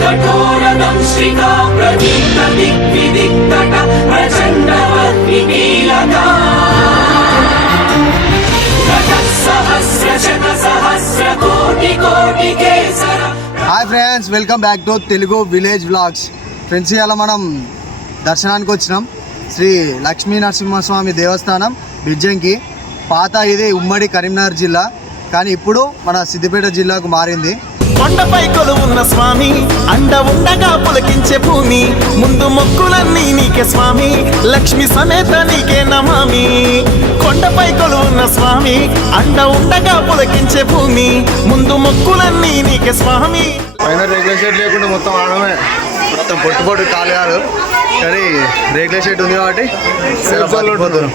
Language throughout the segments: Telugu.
कठोरदंशिका प्रदीप्तदिग्विदिक्तट प्रचण्डवह्निकीलका सहस्रशतसहस्रकोटिकोटिकेसर। Hi friends, welcome back to Telugu village vlogs. Friends, ఇవాళ మనం దర్శనానికి వచ్చినాం. శ్రీ లక్ష్మీ నరసింహస్వామి దేవస్థానం బిజ్జంకి. పాత ఇది ఉమ్మడి కరీంనగర్ జిల్లా, కానీ ఇప్పుడు మన సిద్దిపేట జిల్లాకు మారింది. కొండపై కొలువున్న స్వామి, అండ ఉండగా పులకించే భూమి, ముందు మొక్కులన్నీ నీకే స్వామి, లక్ష్మి సమేత నీకే నమామి. కొండపై కొలువున్న స్వామి, అండ ఉండగా పులకించే భూమి, ముందు మొక్కులన్నీ నీకే స్వామి. పైన రేకుల షెడ్ లేకుండా మొత్తం ఆడమే, మొత్తం పొట్టు పొట్టు కాలుగారు, కానీ రేకుల షెడ్ ఉంది కాబట్టి పోతున్నాం.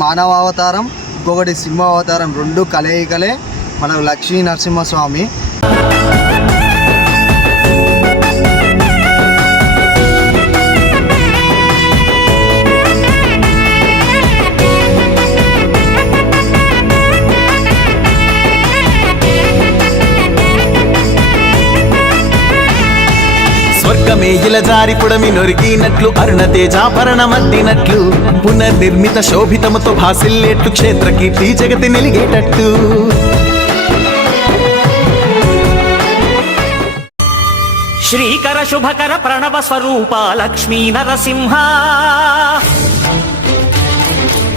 మానవ అవతారం, ఇంకొకటి సింహ అవతారం, రెండు కలయికలే మన లక్ష్మీ నరసింహస్వామి. స్వర్గమే ఇలా జారిపుడమి నొరిగినట్లు, అరుణతేజాభరణమద్దినట్లు, పునర్నిర్మిత శోభితముతో భాసిల్లేట్లు, క్షేత్ర కీర్తి జగతి నిలిగేటట్టు. శ్రీకర శుభకర ప్రణవ స్వరూప లక్ష్మీ నరసింహ,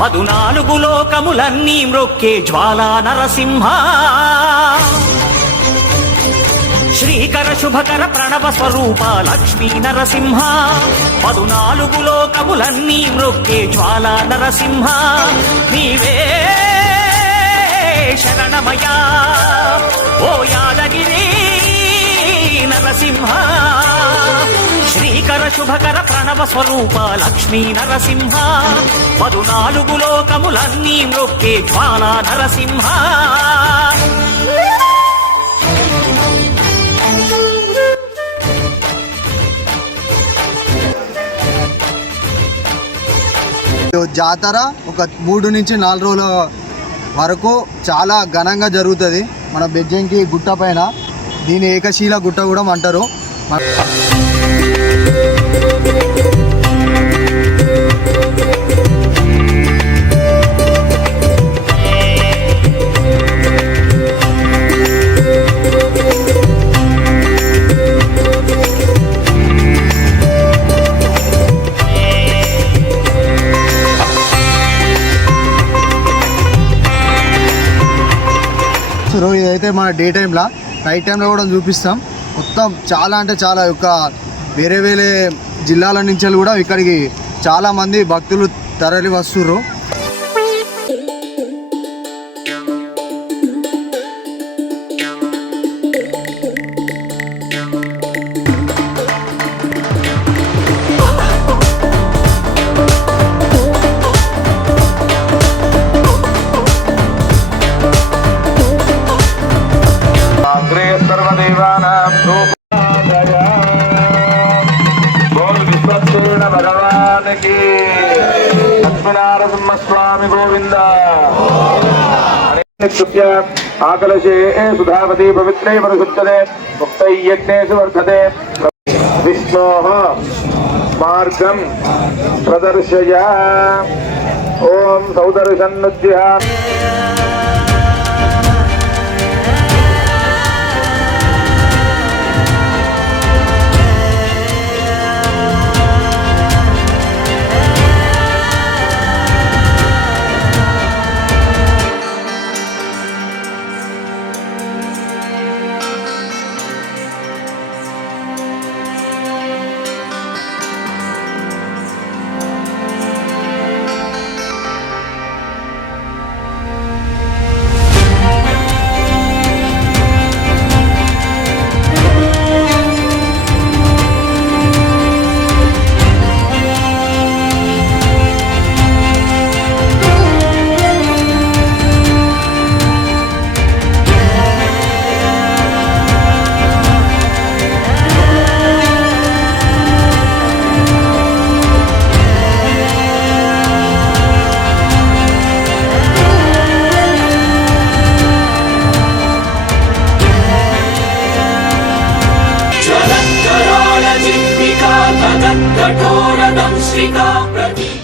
14 లోకములన్నీ మ్రొక్కే జ్వాలా నరసింహ. శ్రీకర శుభకర ప్రణవ స్వరూప లక్ష్మీ నరసింహ, 14 లోకములన్నీ మ్రొక్కే జ్వాలా నరసింహ. నీవే శరణమయా ఓ యాదగిరి నరసింహ. శ్రీకర శుభకర ప్రణవ స్వరూప లక్ష్మీ నరసింహ, 14 లోకములన్నీ మ్రొక్కే జ్వాలా నరసింహ. జాతర ఒక 3 నుంచి 4 రోజుల వరకు చాలా ఘనంగా జరుగుతుంది మన బెజ్జంకి గుట్ట పైన. దీని ఏకశీల గుట్ట కూడా అంటారు. ఇదైతే మన డే టైంలో, నైట్ టైంలో కూడా చూపిస్తాం. మొత్తం చాలా అంటే చాలా వేరే వేరే జిల్లాల నుంచి కూడా ఇక్కడికి చాలామంది భక్తులు తరలి వస్తుర్రు. లక్ష్మీనరసింహస్వామి గోవింద. ఆకలశే సుధావతి పవిత్రే పరిశుద్ధతే ముక్తయజ్ఞేషు వర్ధతే. విష్ణోః మార్గం ప్రదర్శయ. ఓం సౌదర్శన్నుజ్యః. कठोरदंश्रिका प्रति